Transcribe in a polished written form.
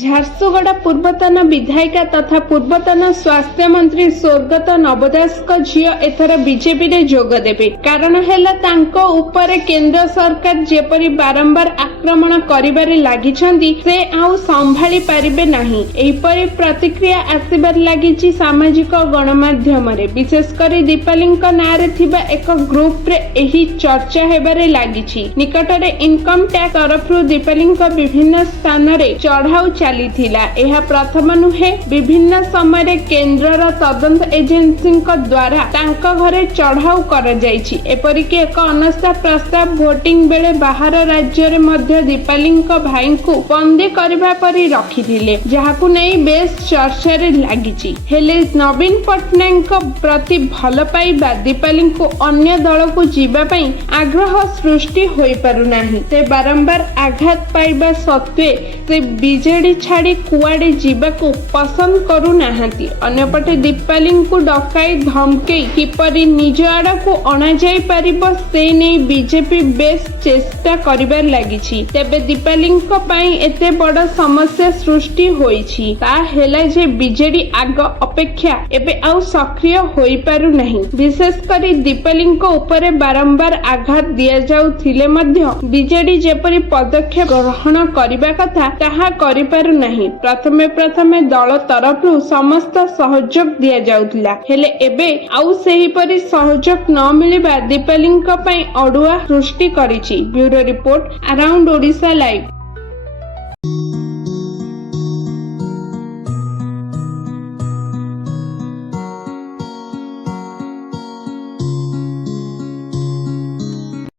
झारसुगुड़ा पूर्वतन विधायिका तथा पूर्वतन स्वास्थ्य मंत्री स्वर्गत नव दास झील एथर बीजेपी रे जोग देबे। कारण हेला तांको ऊपर केंद्र सरकार जेपरी बारंबार आक्रमण करिबारे लागिछंती से आउ संभाली पारिबे नाही। एहिपरि प्रतिक्रिया आसिबार लागिछि सामाजिक गणमाध्यम रे, विशेष करी दीपालींको नारे थिबा एक ग्रुप रे एही चर्चा हेबारे लागिछि। निकटरे इनकम टैक्स तरफरु दीपालींको विभिन्न स्थान रे चढ़ाऊ चलीथिला। एहा प्रथम नुहे, विभिन्न समय केंद्रर तदंत एजेंसी द्वारा तांको घरे चढ़ाऊ कर जाइछि। एपरिक एक अनास्था प्रस्ताव भोटिंग बेले बाहर राज्य रे मध्य दीपालींको भाई को बंदी करबा परि रखिथिले, जाहाकु नै बेस चर्चा रे लागिछि। हेले नवीन पटनायक प्रति भल पाइबा दीपालींको अन्य दल को जीवा पई आग्रह सृष्टि होई पारु नाही। से बारंबार आघात पाइबा सत्वे से बीजेडी छाड़ी कुआडे जीवाकू पसंद करू नाहांती। अन्यपटे दीपालींको डकाई धमकेई किपरि निज आड़कू अणा जाई पारिबो से नै बीजेपी बेस चेष्टा करिबार लागिछि। तेबे दीपालींको पई एते बड़ समस्या सृष्टि होईछि ता हेला जे बीजेडी आग अपेक्षा एबे आउ सक्रिय होई पारु नाही। विशेष करी दीपालींको ऊपर बारंबार आघात दिया जाउथिले मध्य बीजेडी जेपरि पदक्षेप ग्रहण करिबा कथा ताहा करि पारु नाही। प्रथमे दल तरफरु समस्त सहयोग दिया जाउथिला, हेले एबे आउ सेही परि सहयोग न मिलिबा दीपालींको पई अडुआ सृष्टि करिछि। Bureau report, around Odisha live.